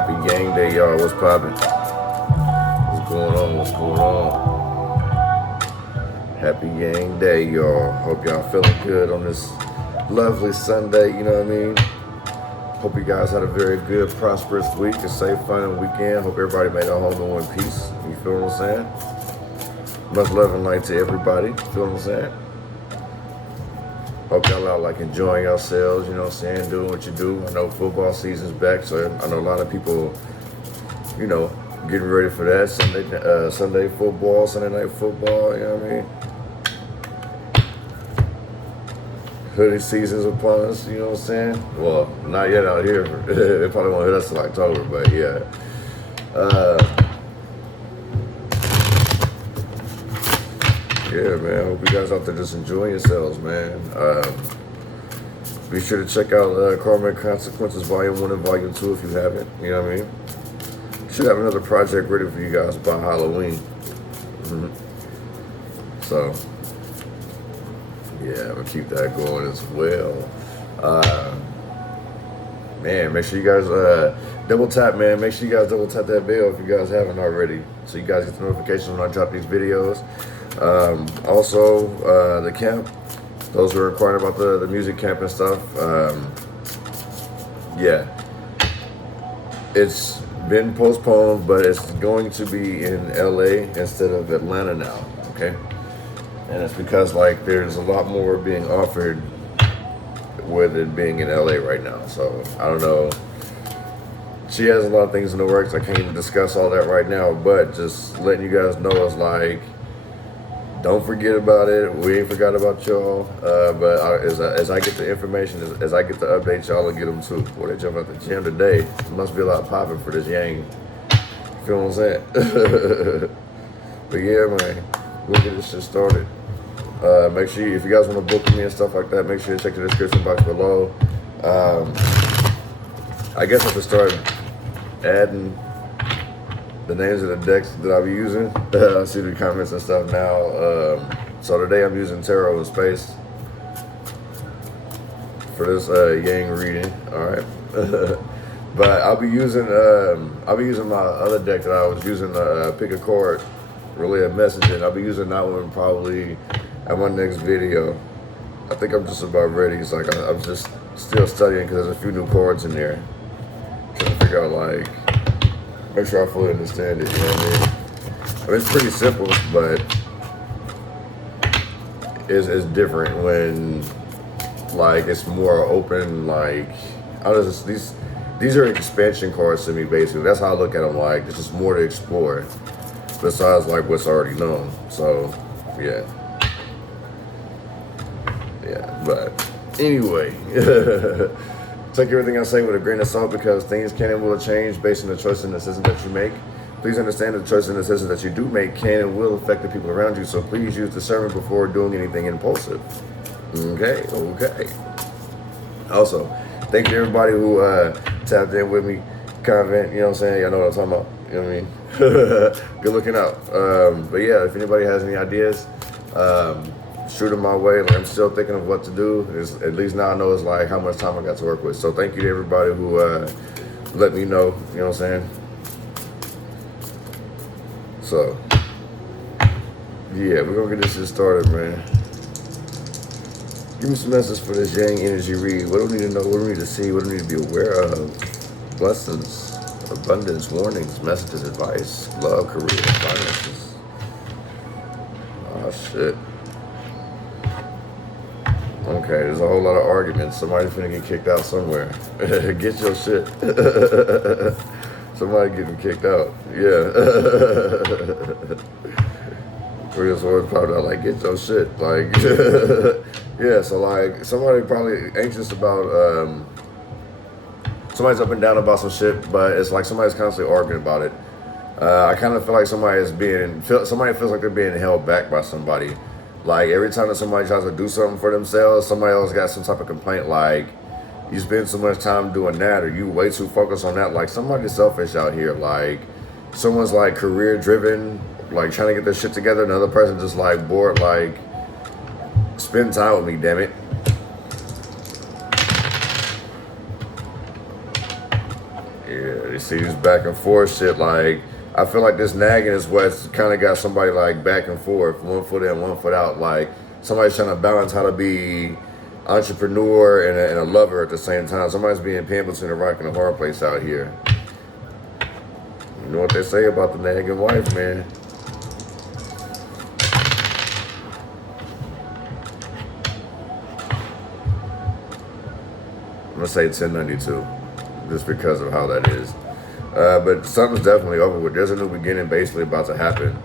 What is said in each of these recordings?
Happy Gang Day, y'all. What's poppin'? What's going on? What's going on? Happy Gang Day, y'all. Hope y'all feeling good on this lovely Sunday, you know what I mean? Hope you guys had a very good, prosperous week, a safe, fun weekend. Hope everybody made it home in one piece. You feel what I'm saying? Much love and light to everybody. Feel what I'm saying? Hope y'all out like enjoying yourselves, you know what I'm saying, doing what you do. I know football season's back, so I know a lot of people, you know, getting ready for that. Sunday football, Sunday night football, you know what I mean? Hoodie season's upon us, you know what I'm saying? Well, not yet out here. It probably won't hit us till October, but yeah. Yeah, man. Hope you guys out there just enjoying yourselves, man. Be sure to check out Karma and Consequences Volume 1 and Volume 2 if you haven't. You know what I mean? Should have another project ready for you guys by Halloween. So, yeah, I'm going to keep that going as well. Man, make sure you guys double tap, man. Make sure you guys double tap that bell if you guys haven't already, so you guys get the notifications when I drop these videos. Also, the camp, those who are inquiring about the music camp and stuff, yeah, it's been postponed, but it's going to be in LA instead of Atlanta now, okay? And it's because, like, there's a lot more being offered with it being in LA right now. So I don't know, she has a lot of things in the works. I can't even discuss all that right now, but just letting you guys know, it's like, don't forget about it. We ain't forgot about y'all. But as I get the information, as I get the updates, y'all will get them too. Boy, they jump out the gym today. It must be a lot popping for this yang. Feel what I'm saying? But yeah, man, we'll get this shit started. Make sure if you guys want to book me and stuff like that, make sure you check the description box below. I guess I should start adding the names of the decks that I'll be using. I see the comments and stuff now. So today I'm using Tarot in Space for this Yang reading. All right, but I'll be using my other deck that I was using to pick a card, relay a message, and I'll be using that one probably at my next video. I think I'm just about ready. It's like I'm just still studying because there's a few new cards in there. Trying to figure out, like, make sure I fully understand it, you know what I mean? It's pretty simple, but it's different when, like, it's more open, like, these are expansion cards to me, basically. That's how I look at them, like, there's just more to explore besides, like, what's already known. So, yeah. Yeah, but anyway, take everything I say with a grain of salt because things can and will change based on the choices and decisions that you make. Please understand that the choices and decisions that you do make can and will affect the people around you, so please use discernment before doing anything impulsive. Okay. Also, thank you to everybody who tapped in with me, comment, you know what I'm saying? Y'all know what I'm talking about, you know what I mean? Good looking out. But yeah, if anybody has any ideas, shoot them my way. Like, I'm still thinking of what to do. At least now I know it's like how much time I got to work with. So thank you to everybody who let me know, you know what I'm saying? So, yeah, we're going to get this shit started, man. Give me some messages for this Yang energy read. What do we need to know? What do we need to see? What do we need to be aware of? Blessings, abundance, warnings, messages, advice, love, career, finances. Oh, shit. Okay, there's a whole lot of arguments. Somebody's finna get kicked out somewhere. Get your shit. Somebody getting kicked out. Yeah. Real Swords probably not like, get your shit. Like, yeah, so like, somebody probably anxious about, somebody's up and down about some shit, but it's like somebody's constantly arguing about it. I kind of feel like somebody feels like they're being held back by somebody. Like, every time that somebody tries to do something for themselves, somebody else got some type of complaint, like, you spend so much time doing that, or you way too focused on that. Like, somebody's selfish out here. Like, someone's, like, career-driven, like, trying to get their shit together. Another person just, like, bored, like, spend time with me, damn it. Yeah, see this back and forth shit. Like, I feel like this nagging is what's kind of got somebody like back and forth, 1 foot in, 1 foot out. Like, somebody's trying to balance how to be entrepreneur and a lover at the same time. Somebody's being pinned between a rock and a hard place out here. You know what they say about the nagging wife, man. I'm gonna say 1092, just because of how that is. But something's definitely over with. There's a new beginning basically about to happen.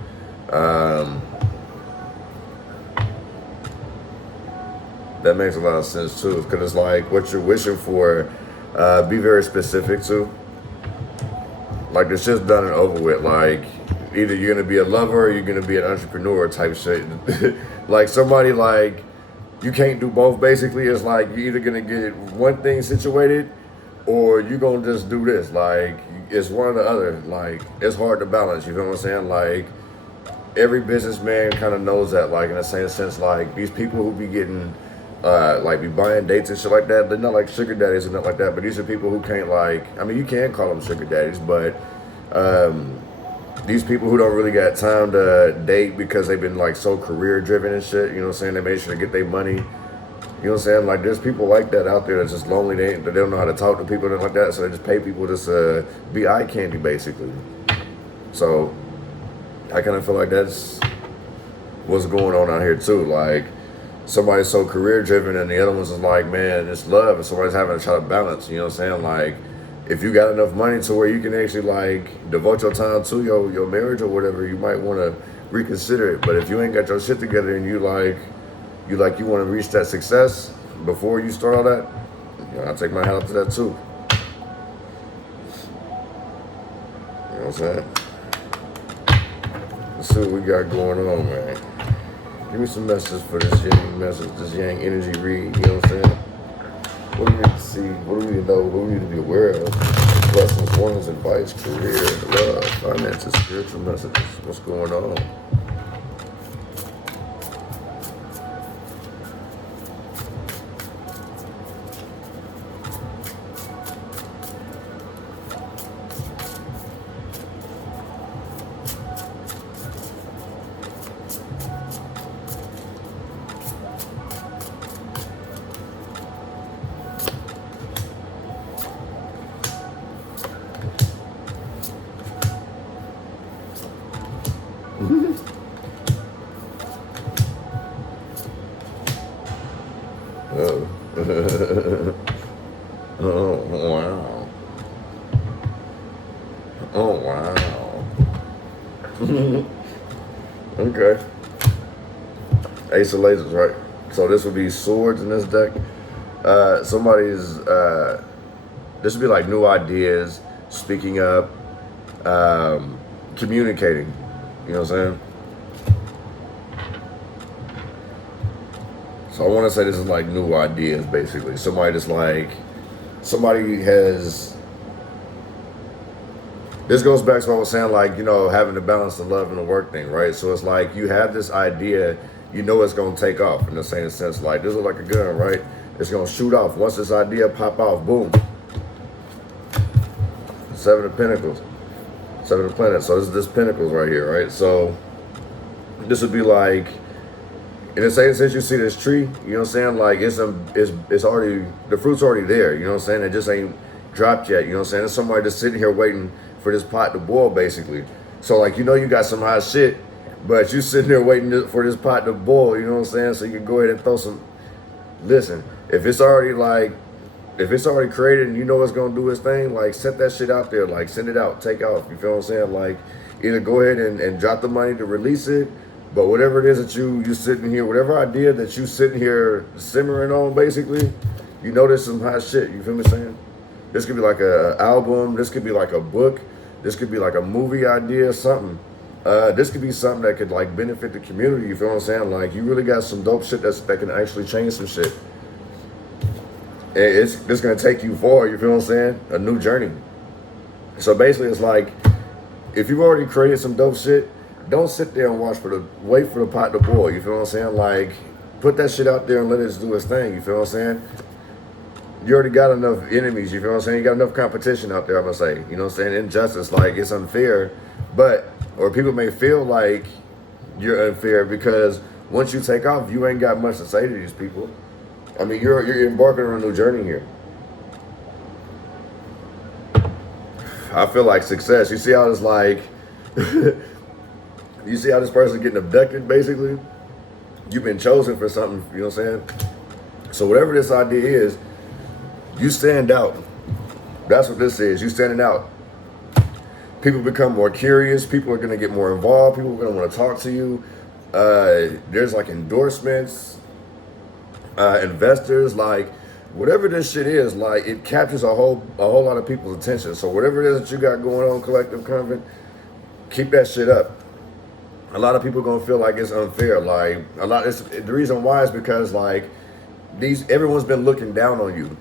That makes a lot of sense too, because it's like what you're wishing for, be very specific to. Like, it's just done and over with. Like, either you're gonna be a lover or you're gonna be an entrepreneur type shit. Like, somebody like, you can't do both basically. It's like you're either gonna get one thing situated or you're gonna just do this. Like, it's one or the other. Like, it's hard to balance, you know what I'm saying? Like, every businessman kind of knows that, like, in the same sense, like, these people who be getting like be buying dates and shit like that, they're not like sugar daddies and nothing like that, but these are people who can't, like, I mean, you can call them sugar daddies, but these people who don't really got time to date because they've been like so career driven and shit, you know what I'm saying? They make sure to get their money, you know what I'm saying? Like, there's people like that out there that's just lonely, they don't know how to talk to people and like that, so they just pay people to be eye candy basically. So I kind of feel like that's what's going on out here too. Like, somebody's so career driven and the other one's just like, man, it's love, and somebody's having to try to balance, you know what I'm saying? Like, if you got enough money to where you can actually like devote your time to your marriage or whatever, you might want to reconsider it. But if you ain't got your shit together and you want to reach that success before you start all that, you know, I take my hat up to that too. You know what I'm saying? Let's see what we got going on, man. Give me some messages for this yang energy read, you know what I'm saying? What do we need to see? What do we need to know? What do we need to be aware of? Lessons, warnings, advice, career, love, finances, spiritual messages. What's going on? Oh, wow. Oh, wow. Okay. Ace of lasers, right? So this would be swords in this deck. This would be like new ideas, speaking up, communicating. You know what I'm saying? So I want to say this is like new ideas, basically. Somebody has, this goes back to what I was saying, like, you know, having to balance the love and the work thing, right? So it's like you have this idea, you know it's going to take off in the same sense. Like, this is like a gun, right? It's going to shoot off. Once this idea pop off, boom. 7 of Pentacles. 7 of Planets. So this Pentacles right here, right? So this would be like, in the same sense, you see this tree, you know what I'm saying? Like, it's already, the fruit's already there, you know what I'm saying? It just ain't dropped yet, you know what I'm saying? There's somebody just sitting here waiting for this pot to boil, basically. So, like, you know you got some hot shit, but you sitting there waiting for this pot to boil, you know what I'm saying? So you can go ahead and throw some, listen, if it's already created and you know it's going to do its thing, like, set that shit out there, like, send it out, take off, you feel what I'm saying? Like, either go ahead and drop the money to release it, but whatever it is that you sitting here, whatever idea that you sitting here simmering on, basically, you know there's some hot shit, you feel me saying? This could be like an album, this could be like a book, this could be like a movie idea, something. This could be something that could like benefit the community, you feel what I'm saying? Like, you really got some dope shit that can actually change some shit. And it's gonna take you far, you feel what I'm saying? A new journey. So basically it's like, if you've already created some dope shit, don't sit there and wait for the pot to boil, you feel what I'm saying? Like, put that shit out there and let it do its thing, you feel what I'm saying? you already got enough enemies, you feel what I'm saying? You got enough competition out there, I'm gonna say. You know what I'm saying? Injustice, like, it's unfair, or people may feel like you're unfair because once you take off, you ain't got much to say to these people. I mean, you're embarking on a new journey here. I feel like success. You see how it's like, you see how this person getting abducted, basically? You've been chosen for something, you know what I'm saying? So whatever this idea is, you stand out. That's what this is. You standing out. People become more curious. People are going to get more involved. People are going to want to talk to you. There's like endorsements, investors, like whatever this shit is, like it captures a whole lot of people's attention. So whatever it is that you got going on, Collective Convent, keep that shit up. A lot of people are going to feel like it's unfair. Like the reason why is because like everyone's been looking down on you.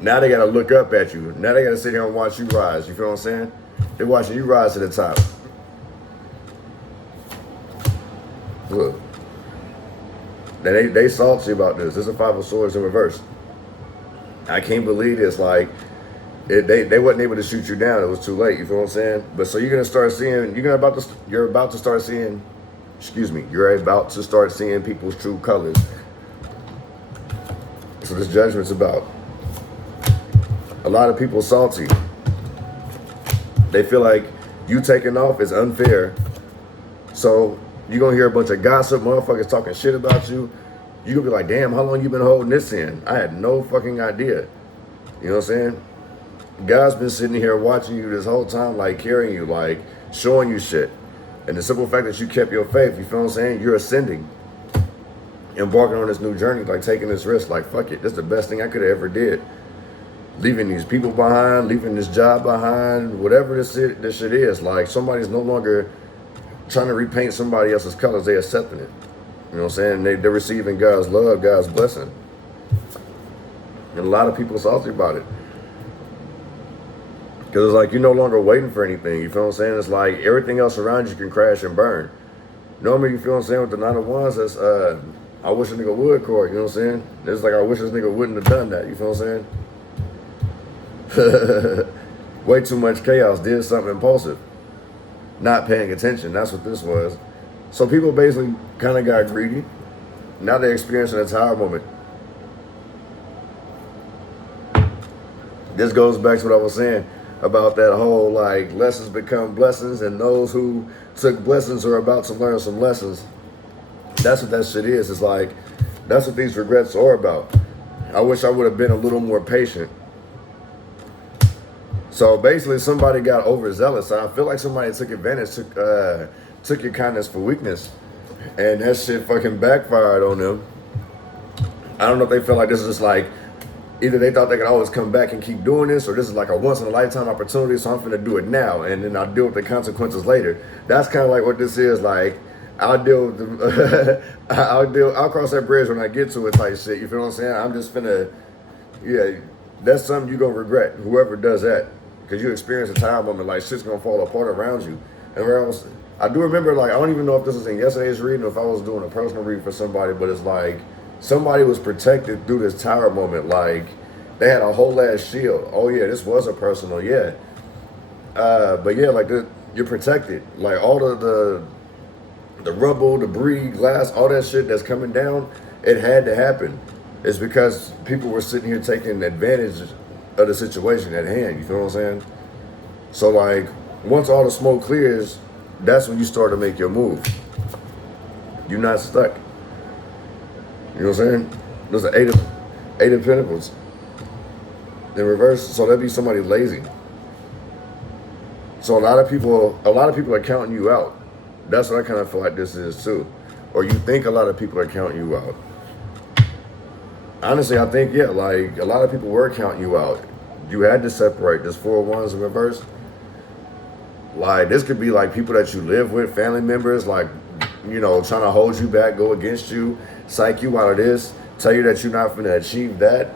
Now they got to look up at you. Now they got to sit here and watch you rise. You feel what I'm saying? They're watching you rise to the top. Look. They salty about this. This is a Five of Swords in reverse. I can't believe this. Like, they wasn't able to shoot you down. It was too late. You feel what I'm saying? But so you're about to start seeing people's true colors. So this judgment's about. A lot of people salty. They feel like you taking off is unfair. So you're going to hear a bunch of gossip, motherfuckers talking shit about you. You're going to be like, damn, how long you been holding this in? I had no fucking idea. You know what I'm saying? God's been sitting here watching you this whole time, like carrying you, like showing you shit. And the simple fact that you kept your faith, you feel what I'm saying? You're ascending. Embarking on this new journey, like taking this risk, like fuck it. This is the best thing I could have ever did. Leaving these people behind, leaving this job behind, whatever this shit is. Like somebody's no longer trying to repaint somebody else's colors, they accepting it. You know what I'm saying? They're receiving God's love, God's blessing. And a lot of people are salty about it. Because it's like you're no longer waiting for anything. You feel what I'm saying? It's like everything else around you can crash and burn. Normally, you feel what I'm saying, with the Nine of Wands, that's, I wish a nigga would, Corey, you know what I'm saying? It's like, I wish this nigga wouldn't have done that, you feel what I'm saying? Way too much chaos, did something impulsive. Not paying attention, that's what this was. So people basically kind of got greedy. Now they're experiencing a Tower moment. This goes back to what I was saying about that whole like lessons become blessings, and those who took blessings are about to learn some lessons. That's what that shit is. It's like, that's what these regrets are about. I wish I would have been a little more patient. So basically somebody got overzealous. I feel like somebody took advantage, took your kindness for weakness, and that shit fucking backfired on them. I don't know if they felt like this is just like, either they thought they could always come back and keep doing this, or this is like a once in a lifetime opportunity, so I'm finna do it now, and then I'll deal with the consequences later. That's kind of like what this is. Like, I'll deal with the, I'll cross that bridge when I get to it type shit. You feel what I'm saying? I'm just finna, yeah, that's something you're gonna regret, whoever does that. Because you experience a time moment, like shit's gonna fall apart around you. And where I do remember, like, I don't even know if this was in yesterday's reading or if I was doing a personal reading for somebody, but it's like, somebody was protected through this Tower moment. Like, they had a whole ass shield. Oh yeah, this was a personal, yeah. But yeah, like, you're protected. Like, all the rubble, debris, glass, all that shit that's coming down, it had to happen. It's because people were sitting here taking advantage of the situation at hand. You feel what I'm saying? So like, once all the smoke clears, that's when you start to make your move. You're not stuck. You know what I'm saying? There's an eight of Pentacles in reverse. So that'd be somebody lazy. So a lot of people are counting you out. That's what I kind of feel like this is too. Or you think a lot of people are counting you out. Honestly, I think, yeah, like a lot of people were counting you out. You had to separate. This Four of Wands in reverse. Like, this could be like people that you live with, family members, like, you know, trying to hold you back, go against you, psych you out of this, tell you that you're not going to achieve that.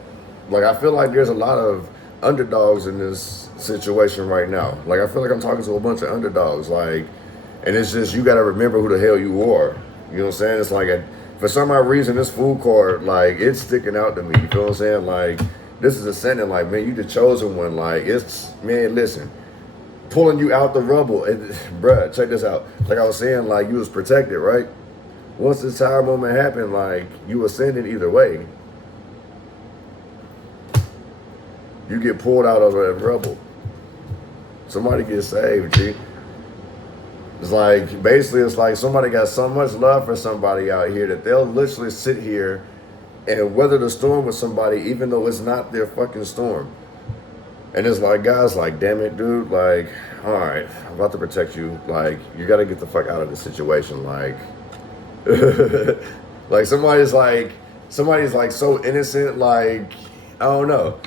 Like, I feel like there's a lot of underdogs in this situation right now. Like, I feel like I'm talking to a bunch of underdogs. Like, and it's just, you got to remember who the hell you are. You know what I'm saying? It's like For some odd reason, this fool card, like, it's sticking out to me. You feel what I'm saying? Like, this is ascending. Like, man, you the chosen one. Like, it's, man, listen, pulling you out the rubble. And, bruh, check this out. Like I was saying, like, you was protected, right? Once this tower moment happened, like, you ascended either way. You get pulled out of that rubble. Somebody gets saved, G. It's like, basically, it's like somebody got so much love for somebody out here that they'll literally sit here and weather the storm with somebody even though it's not their fucking storm. And it's like, guys, like, damn it, dude, like, all right, I'm about to protect you. Like, you got to get the fuck out of this situation. Like, like somebody's like so innocent, like, I don't know.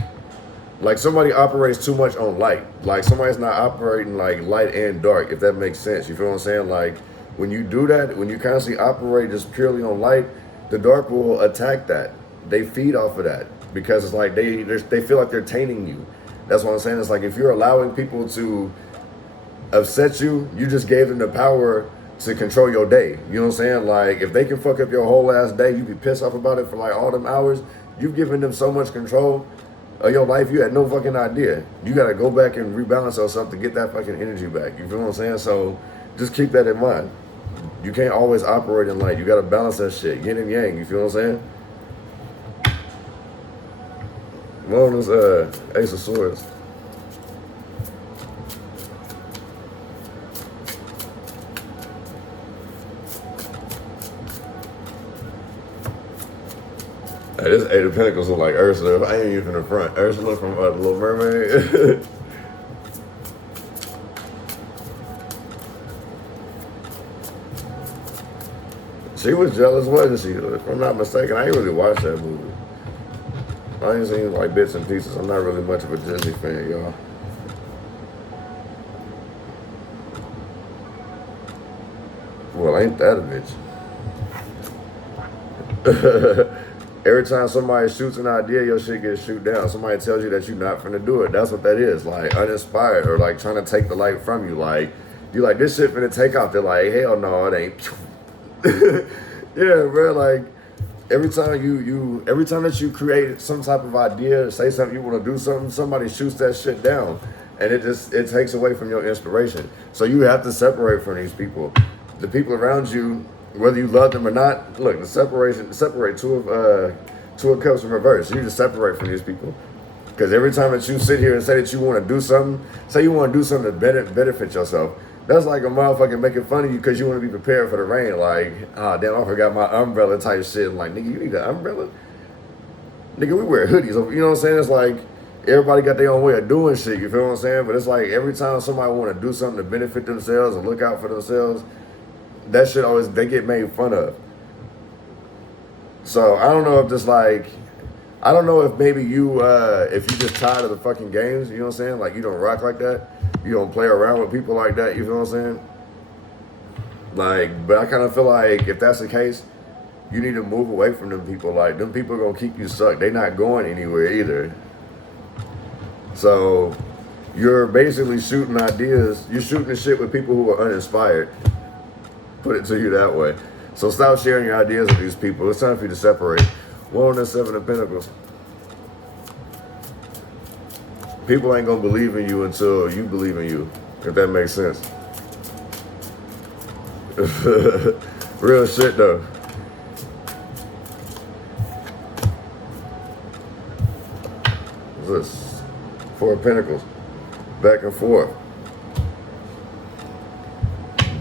Like, somebody operates too much on light. Like, somebody's not operating like light and dark, if that makes sense. You feel what I'm saying? Like, when you do that, when you constantly operate just purely on light, the dark will attack that. They feed off of that because it's like they feel like they're tainting you. That's what I'm saying. It's like if you're allowing people to upset you, you just gave them the power to control your day. You know what I'm saying? Like, if they can fuck up your whole ass day, you be pissed off about it for like all them hours. You've given them so much control of your life, you had no fucking idea. You gotta go back and rebalance yourself to get that fucking energy back. You feel what I'm saying? So just keep that in mind. You can't always operate in light. You gotta balance that shit. Yin and yang. You feel what I'm saying? One is Ace of Swords. Hey, this Eight of Pentacles look like Ursula. I ain't even in the front. Ursula from The Little Mermaid. She was jealous, wasn't she? If I'm not mistaken, I ain't really watched that movie. I ain't seen like bits and pieces. I'm not really much of a Disney fan, y'all. Well, ain't that a bitch? Every time somebody shoots an idea, your shit gets shoot down. Somebody tells you that you're not finna do it. That's what that is. Like, uninspired or like trying to take the light from you. Like, you like, this shit finna take off. They're like, hell no, it ain't. Yeah, bro. Like, every time every time that you create some type of idea, say something, you want to do something, somebody shoots that shit down. And it takes away from your inspiration. So you have to separate from these people. The people around you, whether you love them or not, look, separate two of cups in reverse. You just separate from these people. Because every time that you sit here and say that you want to do something, say you want to do something to benefit yourself, that's like a motherfucker making fun of you because you want to be prepared for the rain. Like, ah, damn, I forgot my umbrella type shit. Like, nigga, you need an umbrella? Nigga, we wear hoodies. You know what I'm saying? It's like everybody got their own way of doing shit. You feel what I'm saying? But it's like every time somebody want to do something to benefit themselves or look out for themselves, that shit always, they get made fun of. So I don't know if this like, I don't know if maybe you, if you just tired of the fucking games, you know what I'm saying? Like, you don't rock like that. You don't play around with people like that, you feel what I'm saying? Like, but I kind of feel like if that's the case, you need to move away from them people. Like, them people are going to keep you stuck. They're not going anywhere either. So you're basically shooting ideas. You're shooting the shit with people who are uninspired. Put it to you that way. So stop sharing your ideas with these people. It's time for you to separate. One and Seven of Pentacles. People ain't gonna believe in you until you believe in you, if that makes sense. Real shit though. What's this? Four of Pentacles. Back and forth.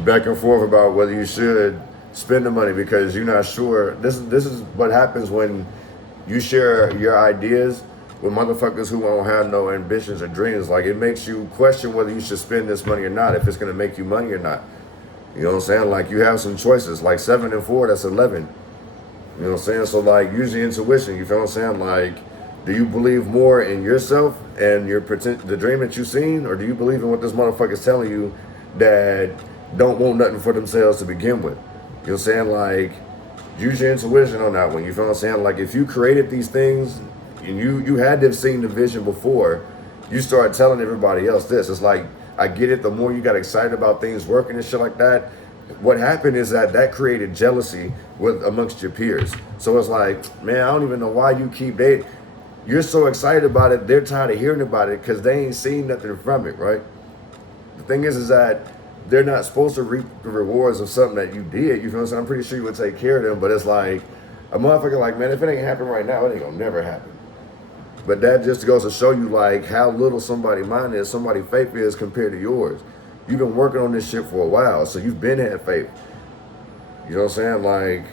Back and forth about whether you should spend the money because you're not sure. This is what happens when you share your ideas with motherfuckers who don't have no ambitions or dreams. Like, it makes you question whether you should spend this money or not, if it's gonna make you money or not. You know what I'm saying? Like, you have some choices. Like 7 and 4, that's 11. You know what I'm saying? So like, use your intuition. You feel what I'm saying? Like, do you believe more in yourself and the dream that you've seen, or do you believe in what this motherfucker's telling you that don't want nothing for themselves to begin with? You know what I'm saying? Like, use your intuition on that one. You feel what I'm saying? Like, if you created these things and you had to have seen the vision before, you start telling everybody else this. It's like, I get it. The more you got excited about things working and shit like that, what happened is that created jealousy amongst your peers. So it's like, man, I don't even know why you keep dating. You're so excited about it, they're tired of hearing about it because they ain't seen nothing from it, right? The thing is that they're not supposed to reap the rewards of something that you did. You feel what I'm saying? I'm pretty sure you would take care of them, but it's like a motherfucker like, man, if it ain't happening right now, it ain't gonna never happen. But that just goes to show you like how little somebody's mind is, somebody's faith is compared to yours. You've been working on this shit for a while, so you've been had faith. You know what I'm saying? Like,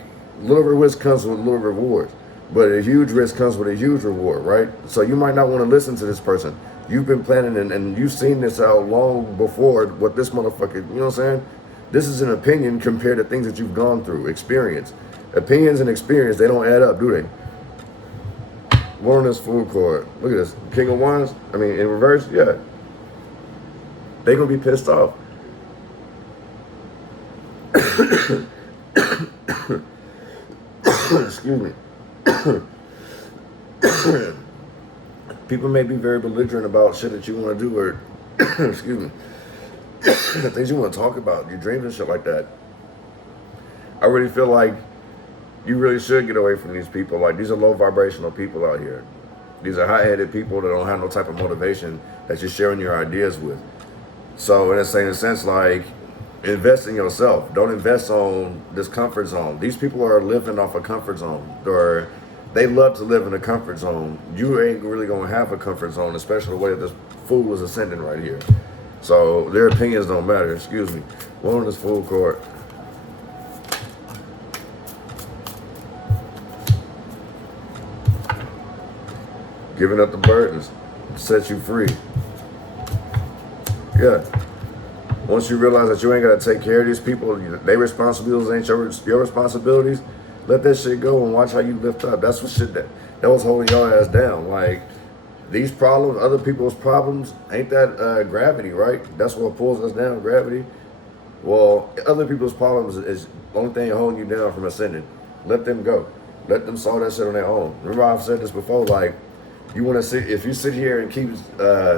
little risk comes with little reward, but a huge risk comes with a huge reward, right? So you might not want to listen to this person. You've been planning and you've seen this out long before what this motherfucker, you know what I'm saying? This is an opinion compared to things that you've gone through, experience. Opinions and experience, they don't add up, do they? One on this fool card. Look at this. King of Wands, I mean, in reverse, yeah. They gonna be pissed off. Excuse me. People may be very belligerent about shit that you want to do, or excuse me, things you want to talk about, your dreams and shit like that. I really feel like you really should get away from these people. Like, these are low vibrational people out here. These are high-headed people that don't have no type of motivation that you're sharing your ideas with. So in the same sense, like, invest in yourself. Don't invest on this comfort zone. These people are living off a comfort zone, or they love to live in a comfort zone. You ain't really gonna have a comfort zone, especially the way that this fool is ascending right here. So their opinions don't matter. Excuse me. One on this fool card. Giving up the burdens sets you free. Yeah. Once you realize that you ain't got to take care of these people, their responsibilities ain't your responsibilities, let that shit go and watch how you lift up. That's what shit that was holding your ass down. Like, these problems, other people's problems, ain't that gravity, right? That's what pulls us down, gravity. Well, other people's problems is the only thing holding you down from ascending. Let them go. Let them solve that shit on their own. Remember, I've said this before, like, you want to sit, if you sit here and keep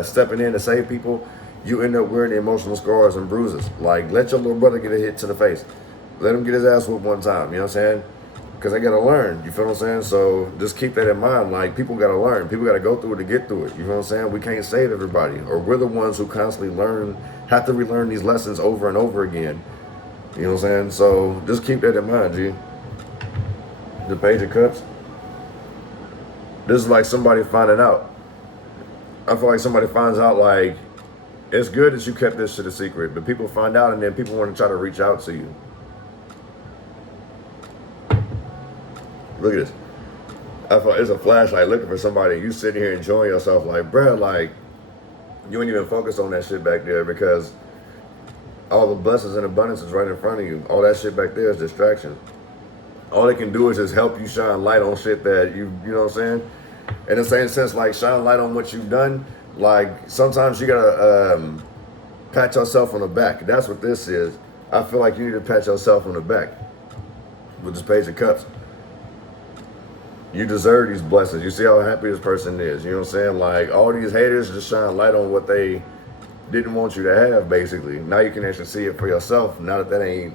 stepping in to save people, you end up wearing the emotional scars and bruises. Like, let your little brother get a hit to the face. Let him get his ass whooped one time, you know what I'm saying? Because they got to learn, you feel what I'm saying? So just keep that in mind. Like, people got to learn. People got to go through it to get through it, you feel what I'm saying? We can't save everybody. Or we're the ones who constantly have to relearn these lessons over and over again. You know what I'm saying? So just keep that in mind, G. The Page of Cups. This is like somebody finding out. I feel like somebody finds out, like, it's good that you kept this shit a secret, but people find out and then people want to try to reach out to you. Look at this. I thought it's a flashlight looking for somebody. You sitting here enjoying yourself, like, bruh, like, you ain't even focused on that shit back there because all the blessings and abundance is right in front of you. All that shit back there is distraction. All they can do is just help you shine light on shit that you know what I'm saying? In the same sense, like, shine light on what you've done. Like, sometimes you gotta pat yourself on the back. That's what this is. I feel like you need to pat yourself on the back with this Page of Cups. You deserve these blessings. You see how happy this person is. You know what I'm saying? Like, all these haters just shine light on what they didn't want you to have, basically. Now you can actually see it for yourself. Now that ain't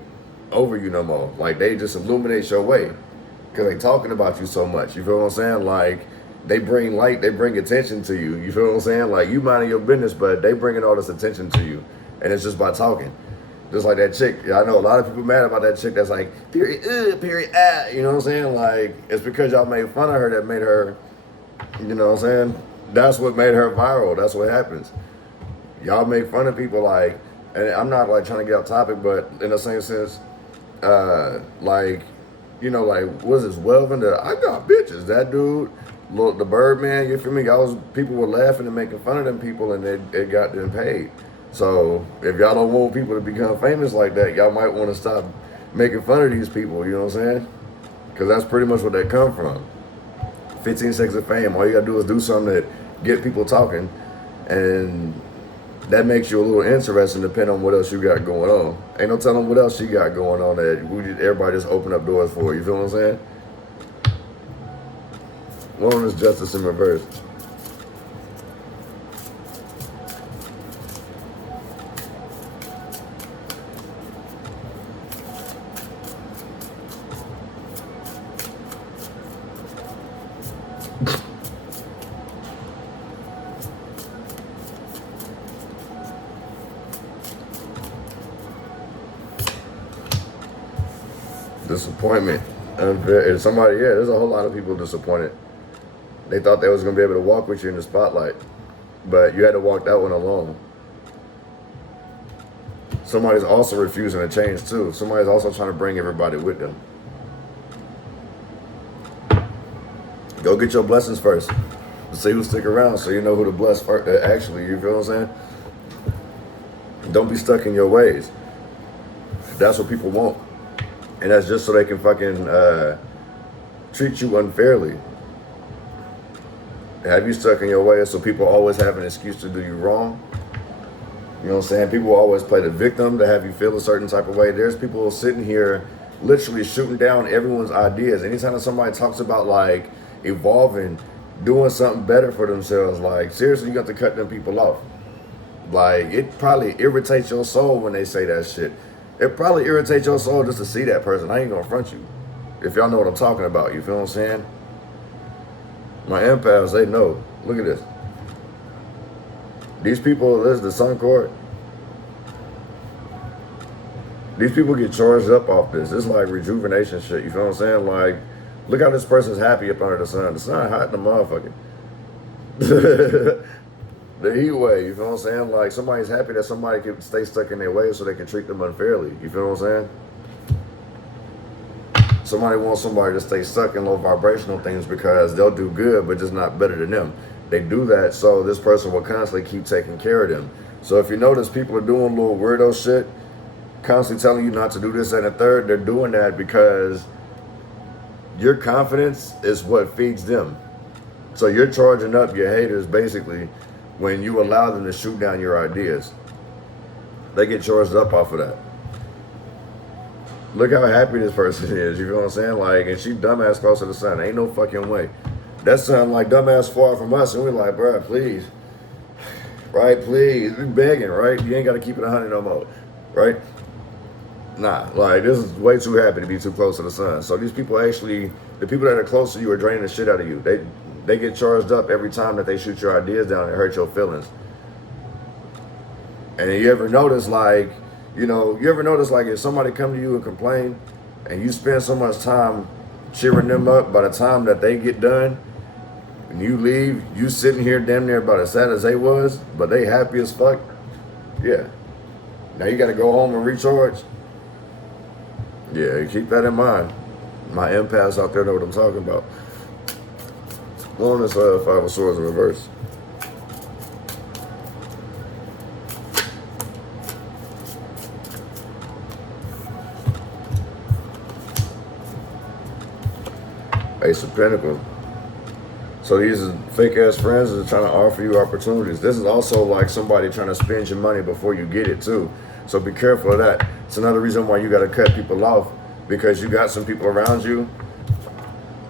over you no more. Like, they just illuminate your way because they talking about you so much. You feel what I'm saying? Like, they bring light, they bring attention to you. You feel what I'm saying? Like, you minding your business, but they bringing all this attention to you. And it's just by talking. Just like that chick. I know a lot of people mad about that chick that's like, period, period, you know what I'm saying? Like, it's because y'all made fun of her that made her, you know what I'm saying? That's what made her viral. That's what happens. Y'all make fun of people, like, and I'm not like trying to get off topic, but in the same sense, like, you know, like, what is this, Welvin? I got bitches. That dude, look, the Birdman, you feel me? People were laughing and making fun of them people, and it got them paid. So if y'all don't want people to become famous like that, y'all might want to stop making fun of these people, you know what I'm saying? Because that's pretty much what they come from. 15 seconds of fame. All you got to do is do something that get people talking, and that makes you a little interesting depending on what else you got going on. Ain't no telling what else you got going on that everybody just open up doors for. You feel what I'm saying? One is justice in reverse. Disappointment. Somebody, yeah, there's a whole lot of people disappointed. They thought they was going to be able to walk with you in the spotlight, but you had to walk that one alone. Somebody's also refusing to change too. Somebody's also trying to bring everybody with them. Go get your blessings first. See who stick around so you know who to bless first. Actually, you feel what I'm saying? Don't be stuck in your ways. That's what people want. And that's just so they can fucking treat you unfairly. Have you stuck in your ways so people always have an excuse to do you wrong? You know what I'm saying? People always play the victim to have you feel a certain type of way. There's people sitting here literally shooting down everyone's ideas. Anytime somebody talks about like evolving, doing something better for themselves, like seriously, you got to cut them people off. Like it probably irritates your soul when they say that shit. It probably irritates your soul just to see that person. I ain't gonna front you. If y'all know what I'm talking about, you feel what I'm saying? My empaths, they know. Look at this. These people, this is the sun cord. These people get charged up off this. It's like rejuvenation shit, you feel what I'm saying? Like, look how this person's happy up under the sun. The sun hot in the motherfucker. The heat wave, you feel what I'm saying? Like, somebody's happy that somebody can stay stuck in their ways so they can treat them unfairly. You feel what I'm saying? Somebody wants somebody to stay stuck in low vibrational things because they'll do good, but just not better than them. They do that so this person will constantly keep taking care of them. So if you notice people are doing little weirdo shit, constantly telling you not to do this and a third, they're doing that because your confidence is what feeds them. So you're charging up your haters basically when you allow them to shoot down your ideas. They get charged up off of that. Look how happy this person is, you feel what I'm saying? Like, and she dumbass close to the sun. Ain't no fucking way. That sound like dumbass far from us, and we're like, bruh, please. Right, please. We begging, right? You ain't got to keep it 100 no more, right? Nah, like, this is way too happy to be too close to the sun. So these people actually, the people that are close to you are draining the shit out of you. They get charged up every time that they shoot your ideas down and hurt your feelings. And you ever notice, like, you know, if somebody come to you and complain and you spend so much time cheering them up, by the time that they get done and you leave, you sitting here damn near about as sad as they was, but they happy as fuck. Yeah. Now you got to go home and recharge. Yeah, keep that in mind. My empaths out there know what I'm talking about. On this Five of Swords in reverse. Ace of Pentacles. So these are fake ass friends that are trying to offer you opportunities. This is also like somebody trying to spend your money before you get it too. So be careful of that. It's another reason why you got to cut people off, because you got some people around you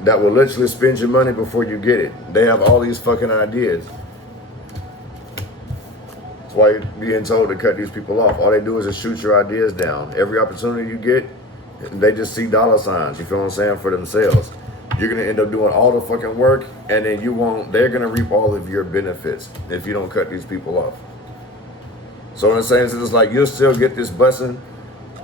that will literally spend your money before you get it. They have all these fucking ideas. That's why you're being told to cut these people off. All they do is just shoot your ideas down. Every opportunity you get, they just see dollar signs, you feel what I'm saying, for themselves. You're gonna end up doing all the fucking work, and then they're gonna reap all of your benefits if you don't cut these people off. So in a sense, it's like you'll still get this blessing.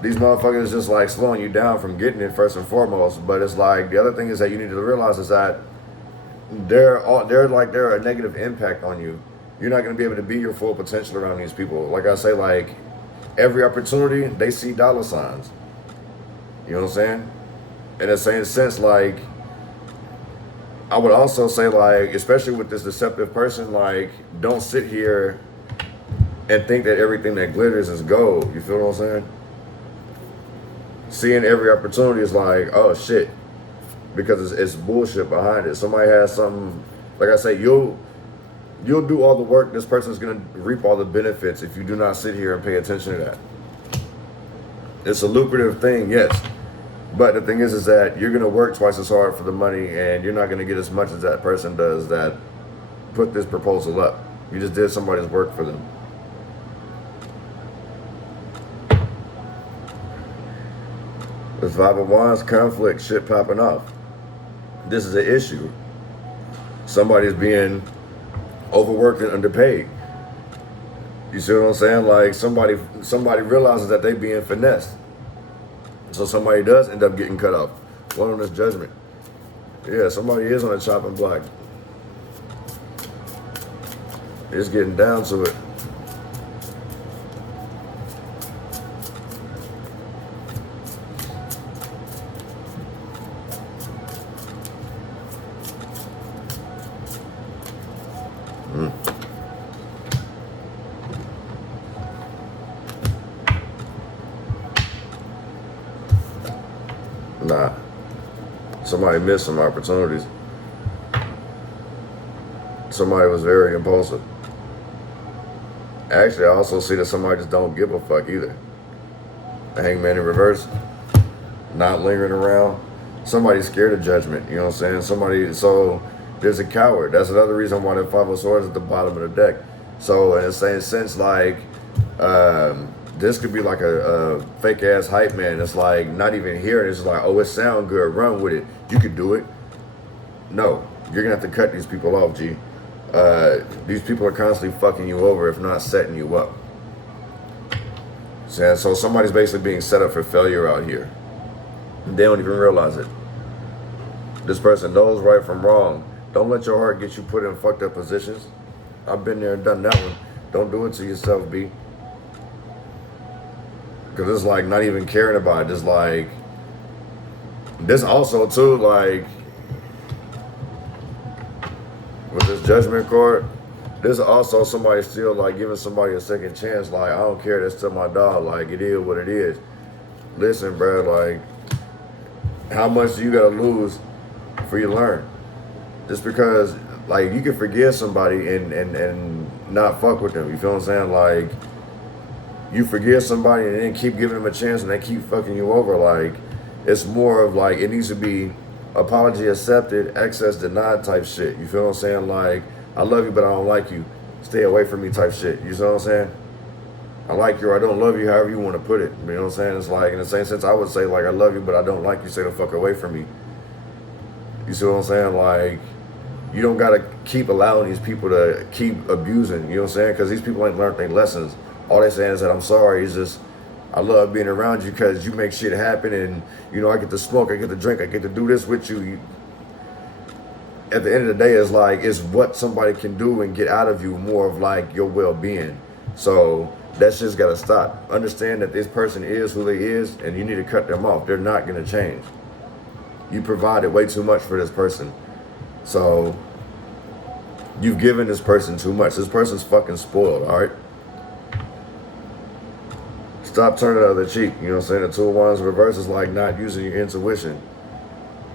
These motherfuckers just like slowing you down from getting it first and foremost. But it's like, the other thing is that you need to realize is that they're a negative impact on you. You're not gonna be able to be your full potential around these people. Like I say, like every opportunity, they see dollar signs. You know what I'm saying? In the same sense, like, I would also say, like, especially with this deceptive person, like, don't sit here and think that everything that glitters is gold. You feel what I'm saying? Seeing every opportunity is like, oh shit, because it's bullshit behind it. Somebody has something, like I say, you'll do all the work. This person's gonna reap all the benefits if you do not sit here and pay attention to that. It's a lucrative thing, yes. But the thing is that you're gonna work twice as hard for the money, and you're not gonna get as much as that person does that put this proposal up. You just did somebody's work for them. The Five of Wands, conflict, shit popping off. This is an issue. Somebody's being overworked and underpaid. You see what I'm saying? Like somebody realizes that they being finessed. So somebody does end up getting cut off. One on this judgment. Yeah, somebody is on a chopping block. It's getting down to it. Nah. Somebody missed some opportunities. Somebody was very impulsive. Actually, I also see that somebody just don't give a fuck either. The Hangman in reverse. Not lingering around. Somebody's scared of judgment, you know what I'm saying? So there's a coward. That's another reason why the Five of Swords is at the bottom of the deck. So in the same sense, like, this could be like a fake ass hype man. It's like not even hearing. It's like, oh, it sound good. Run with it. You could do it. No, you're gonna have to cut these people off, G. These people are constantly fucking you over, if not setting you up. So somebody's basically being set up for failure out here. They don't even realize it. This person knows right from wrong. Don't let your heart get you put in fucked up positions. I've been there and done that one. Don't do it to yourself, B. Because it's like not even caring about it. Just like, this also too, like, with this judgment card, this also somebody still like giving somebody a second chance. Like, I don't care, that's still my dog. Like, it is what it is. Listen, bro, like, how much do you gotta lose for you to learn? Just because, like, you can forgive somebody and not fuck with them. You feel what I'm saying? Like, you forgive somebody and then keep giving them a chance and they keep fucking you over. Like, it's more of like, it needs to be apology accepted, access denied type shit. You feel what I'm saying? Like, I love you, but I don't like you. Stay away from me type shit. You see what I'm saying? I like you or I don't love you, however you want to put it. You know what I'm saying? It's like, in the same sense, I would say, like, I love you, but I don't like you. Stay the fuck away from me. You see what I'm saying? Like, you don't got to keep allowing these people to keep abusing. You know what I'm saying? Because these people ain't learned their lessons. All they saying is that I'm sorry. It's just, I love being around you because you make shit happen and, you know, I get to smoke, I get to drink, I get to do this with you. At the end of the day, it's like, it's what somebody can do and get out of you more of like your well-being. So that shit's got to stop. Understand that this person is who they is and you need to cut them off. They're not going to change. You provided way too much for this person. So you've given this person too much. This person's fucking spoiled, all right? Stop turning the other cheek. You know what I'm saying? The Two of Wands reverse is like not using your intuition.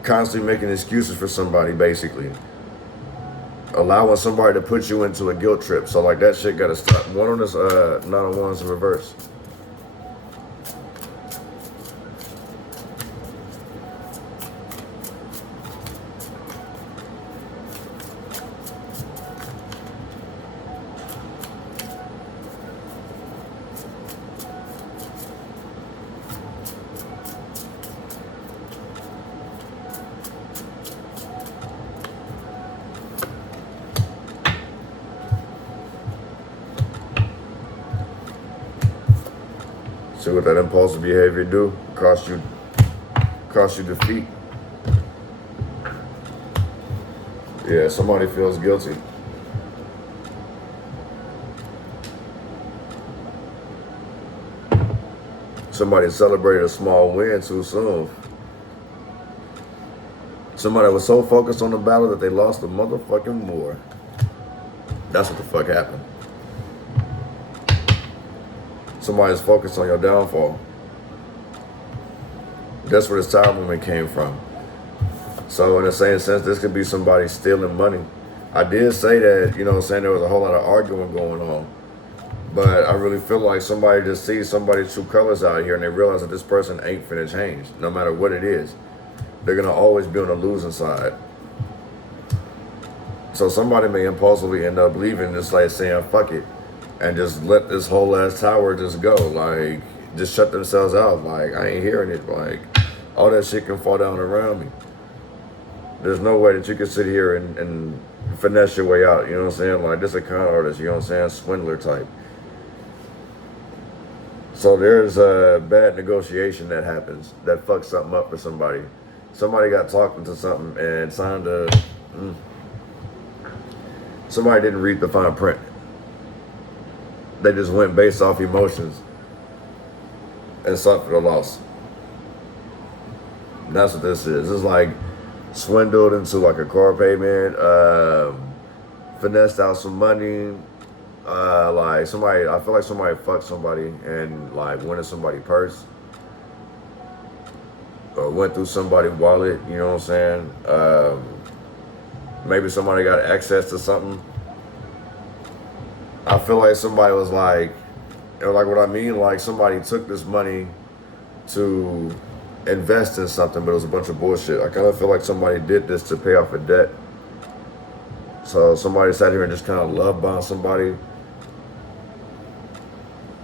Constantly making excuses for somebody, basically. Allowing somebody to put you into a guilt trip. So like that shit gotta stop. One on this Nine of Wands in reverse. See what that impulsive behavior do? Cost you defeat. Yeah, somebody feels guilty. Somebody celebrated a small win too soon. Somebody was so focused on the battle that they lost the motherfucking war. That's what the fuck happened. Somebody's focused on your downfall. That's where this Tower movement came from. So in the same sense, this could be somebody stealing money. I did say that, you know what I'm saying, there was a whole lot of arguing going on. But I really feel like somebody just sees somebody's true colors out here and they realize that this person ain't finna change, no matter what it is. They're gonna always be on the losing side. So somebody may impulsively end up leaving, just like saying, fuck it. And just let this whole ass tower just go. Like, just shut themselves out. Like, I ain't hearing it. Like, all that shit can fall down around me. There's no way that you can sit here and finesse your way out, you know what I'm saying? Like, this a con artist, you know what I'm saying? Swindler type. So there's a bad negotiation that happens that fucks something up for somebody. Somebody got talked into something and signed a... Somebody didn't read the fine print. They just went based off emotions and suffered a loss. And that's what this is. It's like swindled into like a car payment, finessed out some money, like somebody, I feel like somebody fucked somebody and like went in somebody's purse or went through somebody's wallet, you know what I'm saying? Maybe somebody got access to something. I feel like somebody was like, like what I mean, like somebody took this money to invest in something, but it was a bunch of bullshit. I kind of feel like somebody did this to pay off a debt. So somebody sat here and just kind of love bombed somebody.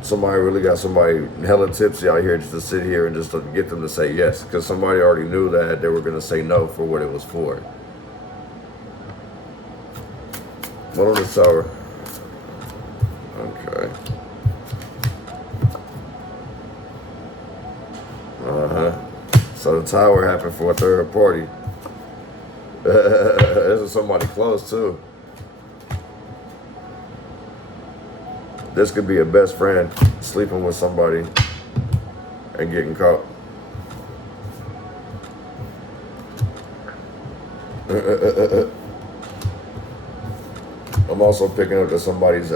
Somebody really got somebody hella tipsy out here just to sit here and just to get them to say yes, because somebody already knew that they were going to say no for what it was for. What on the tower? Okay. So the tower happened for a third party. This is somebody close too. This could be a best friend sleeping with somebody and getting caught. I'm also picking up that somebody's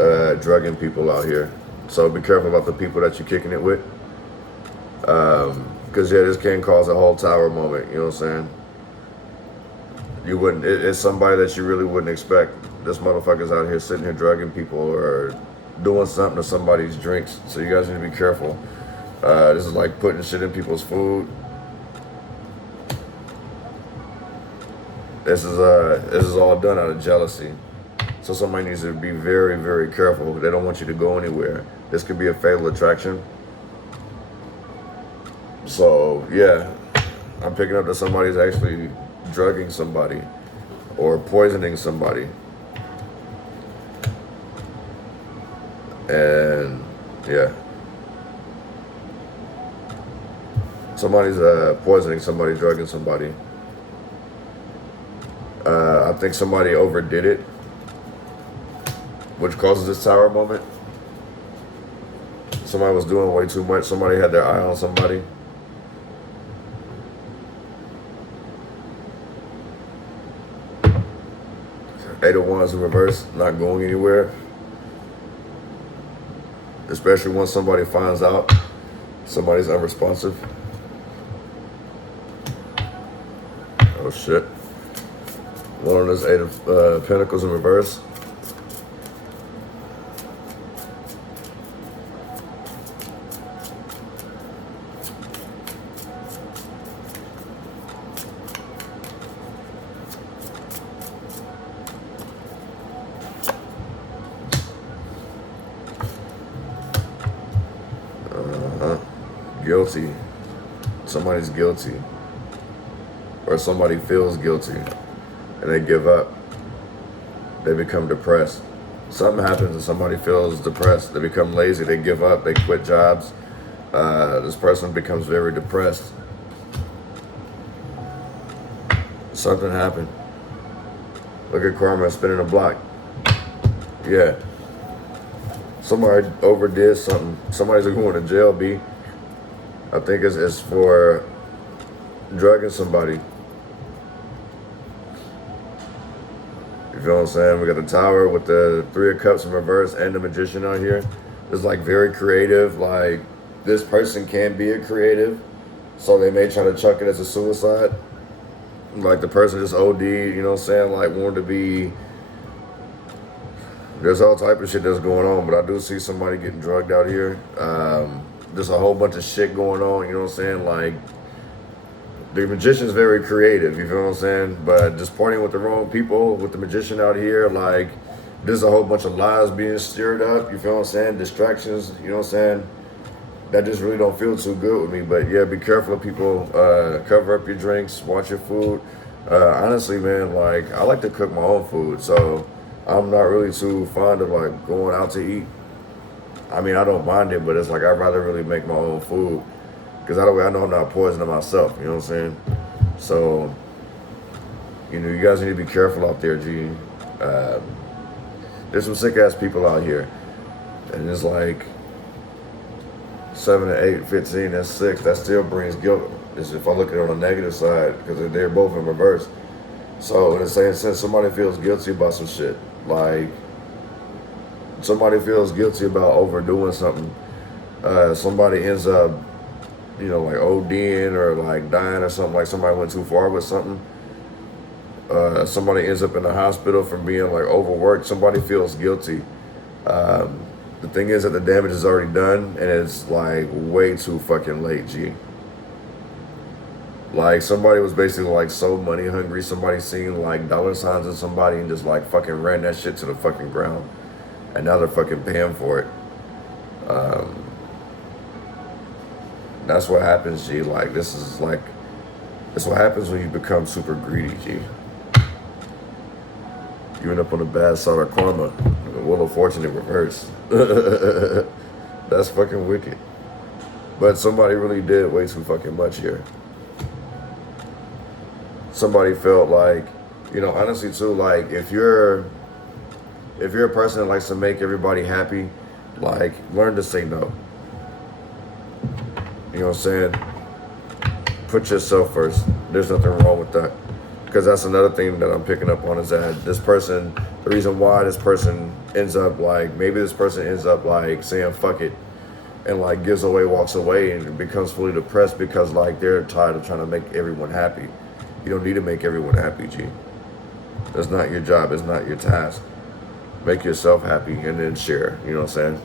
drugging people out here. So be careful about the people that you're kicking it with. Because, yeah, this can cause a whole tower moment, you know what I'm saying? You wouldn't, it's somebody that you really wouldn't expect. This motherfucker's out here sitting here drugging people or doing something to somebody's drinks. So you guys need to be careful. This is like putting shit in people's food. This is all done out of jealousy. So somebody needs to be very, very careful. They don't want you to go anywhere. This could be a fatal attraction. So, yeah, I'm picking up that somebody's actually drugging somebody or poisoning somebody. And, yeah. Somebody's poisoning somebody, drugging somebody. I think somebody overdid it, which causes this tower moment. Somebody was doing way too much. Somebody had their eye on somebody. Eight of Wands in reverse, not going anywhere. Especially once somebody finds out somebody's unresponsive. Oh shit. One of those Eight of Pentacles in reverse. Guilty. Somebody's guilty. Or somebody feels guilty. And they give up. They become depressed. Something happens and somebody feels depressed. They become lazy. They give up. They quit jobs. This person becomes very depressed. Something happened. Look at karma spinning a block. Yeah. Somebody overdid something. Somebody's going to jail, B. I think it's for drugging somebody. You feel what I'm saying? We got the Tower with the Three of Cups in reverse and the Magician on here. It's like very creative. Like, this person can be a creative, so they may try to chuck it as a suicide. Like, the person just OD, you know what I'm saying? Like, wanted to be... There's all type of shit that's going on, but I do see somebody getting drugged out here. There's a whole bunch of shit going on, you know what I'm saying? Like, the Magician's very creative, you feel what I'm saying? But just partying with the wrong people, with the Magician out here, like, there's a whole bunch of lies being stirred up, you feel what I'm saying? Distractions, you know what I'm saying? That just really don't feel too good with me. But yeah, be careful of people. Cover up your drinks, watch your food. Honestly, man, like I like to cook my own food, so I'm not really too fond of like going out to eat. I mean, I don't mind it, but it's like I'd rather really make my own food because that way I know I'm not poisoning myself. You know what I'm saying? So, you guys need to be careful out there, G. Uh, there's some sick ass people out here, and it's like 7 and 8, 15, and 6. That still brings guilt. Is if I look at it on the negative side, because they're both in reverse. So in the same sense, somebody feels guilty about some shit. Like somebody feels guilty about overdoing something. Somebody ends up, like ODing or like dying or something. Like somebody went too far with something. Somebody ends up in the hospital from being like overworked. Somebody feels guilty. The thing is that the damage is already done, and it's like way too fucking late, G. Like somebody was basically like so money hungry. Somebody seen like dollar signs of somebody and just like fucking ran that shit to the fucking ground, and now they're fucking paying for it. That's what happens, G. Like this is what happens when you become super greedy, G. You end up on the bad side of karma. The Wheel of Fortune in reverse. That's fucking wicked. But somebody really did way too fucking much here. Somebody felt like, honestly too, like if you're a person that likes to make everybody happy, like learn to say no. You know what I'm saying? Put yourself first. There's nothing wrong with that. Because that's another thing that I'm picking up on is that this person, the reason why this person ends up like, maybe this person ends up like saying fuck it and like gives away, walks away and becomes fully depressed because like they're tired of trying to make everyone happy. You don't need to make everyone happy, G. That's not your job. It's not your task. Make yourself happy and then share. You know what I'm saying?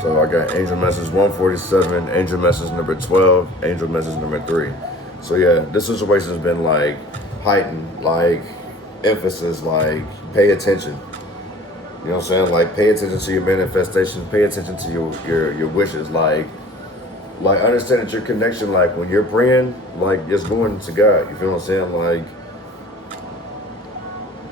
So I got angel message 147, angel message number 12, angel message number 3. So yeah, this situation has been like heightened, like emphasis, like pay attention. You know what I'm saying? Like pay attention to your manifestations, pay attention to your wishes. Like understand that your connection, like when you're praying, like it's going to God. You feel what I'm saying? Like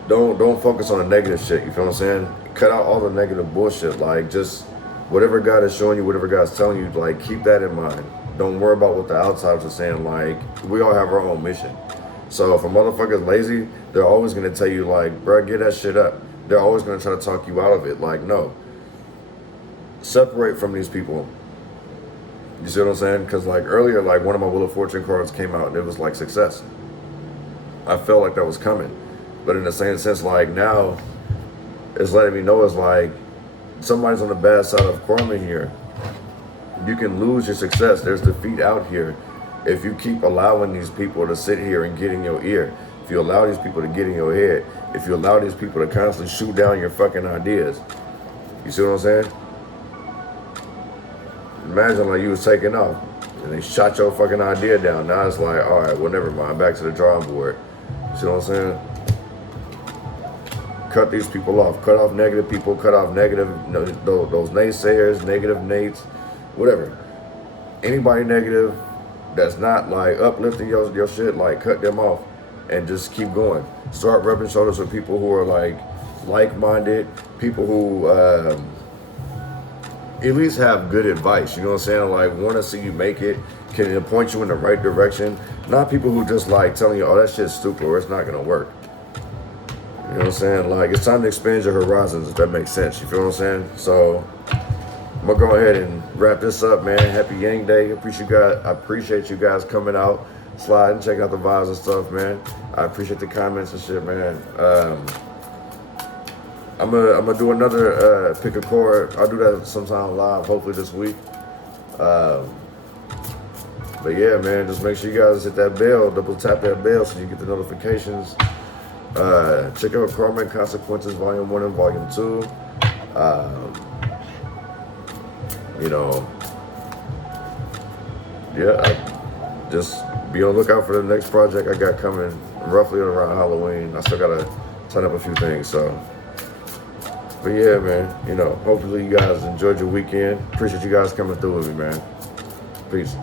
don't focus on the negative shit. You feel what I'm saying? Cut out all the negative bullshit. Like just whatever God is showing you, whatever God's telling you, like keep that in mind. Don't worry about what the outsiders are saying. Like we all have our own mission. So if a motherfucker's lazy, they're always gonna tell you like, bruh, get that shit up. They're always gonna try to talk you out of it. Like no, separate from these people. You see what I'm saying? Because like earlier, like one of my Wheel of Fortune cards came out and it was like success. I felt like that was coming. But in the same sense, like now, it's letting me know it's like, somebody's on the bad side of karma here. You can lose your success. There's defeat out here. If you keep allowing these people to sit here and get in your ear, if you allow these people to get in your head, if you allow these people to constantly shoot down your fucking ideas, you see what I'm saying? Imagine like you was taking off and they shot your fucking idea down. Now it's like, all right, well, never mind. Back to the drawing board. You see what I'm saying? Cut these people off. Cut off negative people. Cut off negative, those naysayers, negative Nates, whatever. Anybody negative that's not like uplifting your shit, like cut them off and just keep going. Start rubbing shoulders with people who are like-minded, people who at least have good advice. You know what I'm saying? Like want to see you make it, can point you in the right direction. Not people who just like telling you, oh, that shit's stupid or it's not gonna work. You know what I'm saying? Like, it's time to expand your horizons, if that makes sense. You feel what I'm saying? So, I'm gonna go ahead and wrap this up, man. Happy Yang Day. I appreciate you guys coming out, sliding, checking out the vibes and stuff, man. I appreciate the comments and shit, man. I'm gonna do another pick a chord. I'll do that sometime live, hopefully this week. But yeah, man, just make sure you guys hit that bell, double tap that bell so you get the notifications. Check out Karma and Consequences Volume 1 and Volume 2. You know, yeah, just be on the lookout for the next project I got coming roughly around Halloween. I still gotta turn up a few things, so. But yeah, man, you know, hopefully you guys enjoyed your weekend. Appreciate you guys coming through with me, man. Peace.